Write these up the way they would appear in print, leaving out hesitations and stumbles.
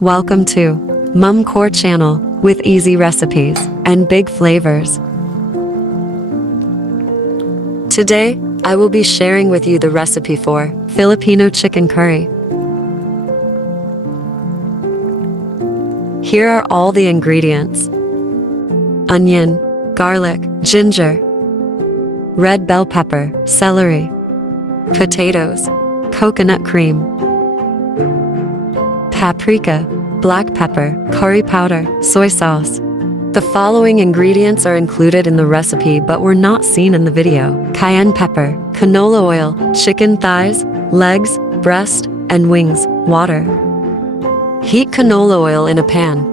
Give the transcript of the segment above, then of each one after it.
Welcome to Mum Core Channel with easy recipes and big flavors. Today, I will be sharing with you the recipe for Filipino chicken curry. Here are all the ingredients: onion, garlic, ginger, red bell pepper, celery, potatoes, coconut cream, paprika, black pepper, curry powder, soy sauce. The following ingredients are included in the recipe but were not seen in the video: cayenne pepper, canola oil, chicken thighs, legs, breast, and wings, water. Heat canola oil in a pan.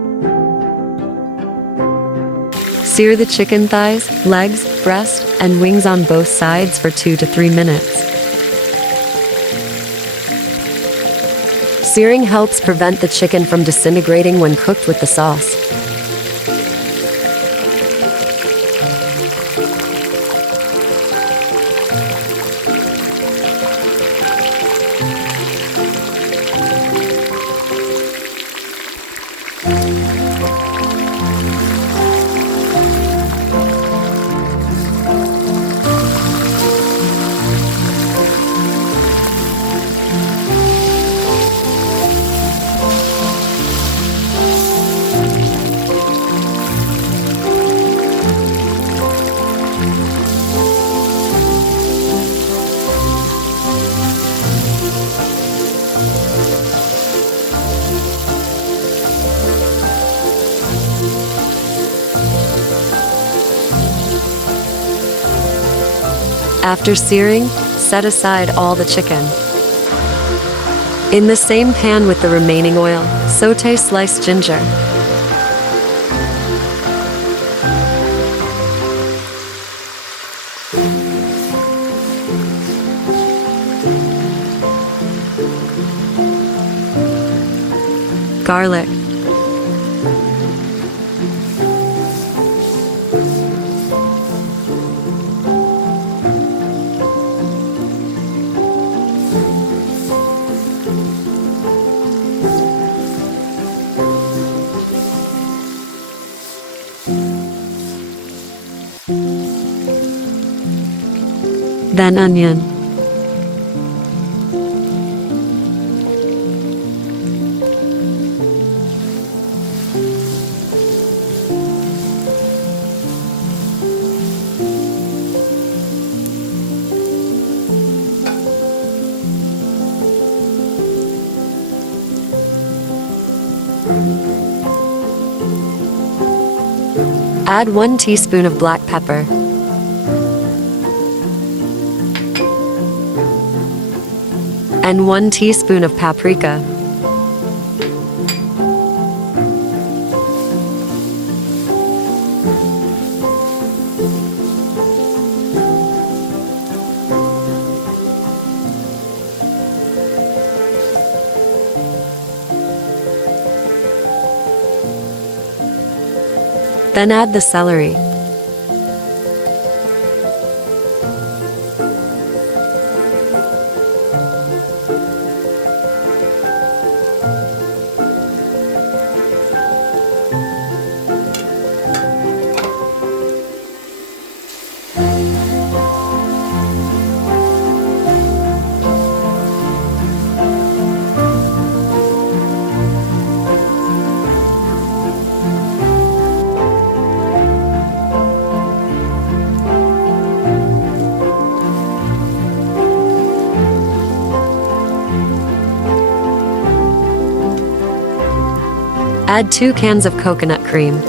Sear the chicken thighs, legs, breast, and wings on both sides for 2 to 3 minutes. Searing helps prevent the chicken from disintegrating when cooked with the sauce. After searing, set aside all the chicken. In the same pan with the remaining oil, sauté sliced ginger. Garlic. Then onion. Add 1 teaspoon of black pepper. And 1 teaspoon of paprika. Then add the celery. Add 2 cans of coconut cream.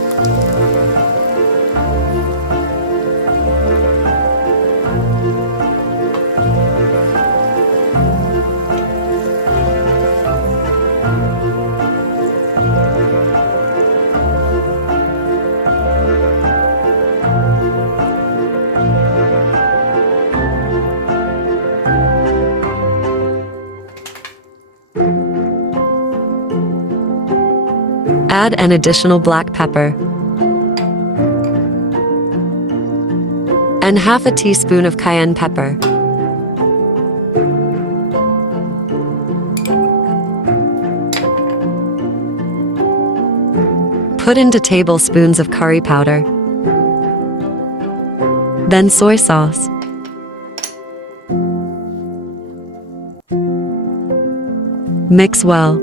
Add an additional black pepper and half a teaspoon of cayenne pepper. Put into tablespoons of curry powder, then soy sauce. Mix well.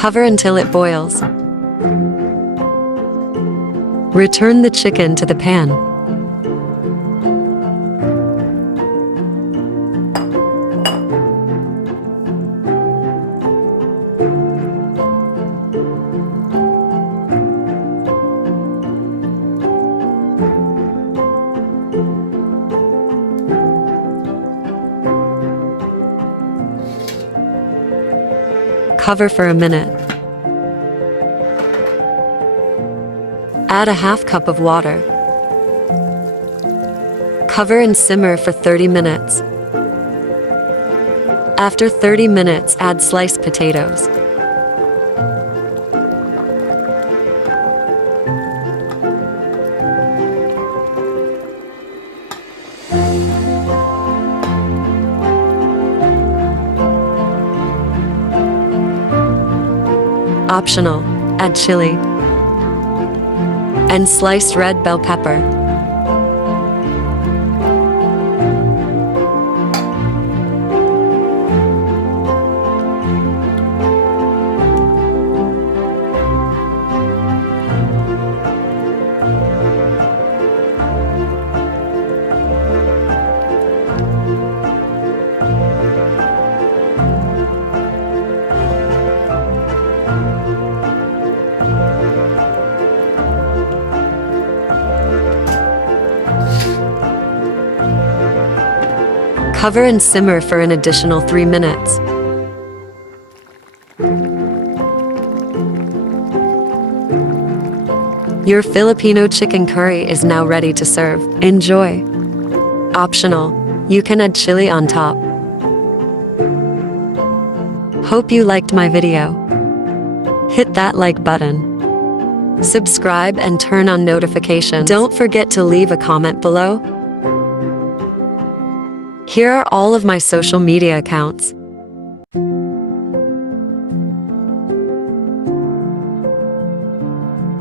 Cover until it boils. Return the chicken to the pan. Cover for a minute. Add a half cup of water. Cover and simmer for 30 minutes. After 30 minutes, add sliced potatoes. Optional, add chili and sliced red bell pepper. Cover and simmer for an additional 3 minutes. Your Filipino chicken curry is now ready to serve. Enjoy. Optional, you can add chili on top. Hope you liked my video. Hit that like button. Subscribe and turn on notifications. Don't forget to leave a comment below. Here are all of my social media accounts.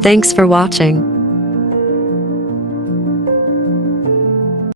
Thanks for watching.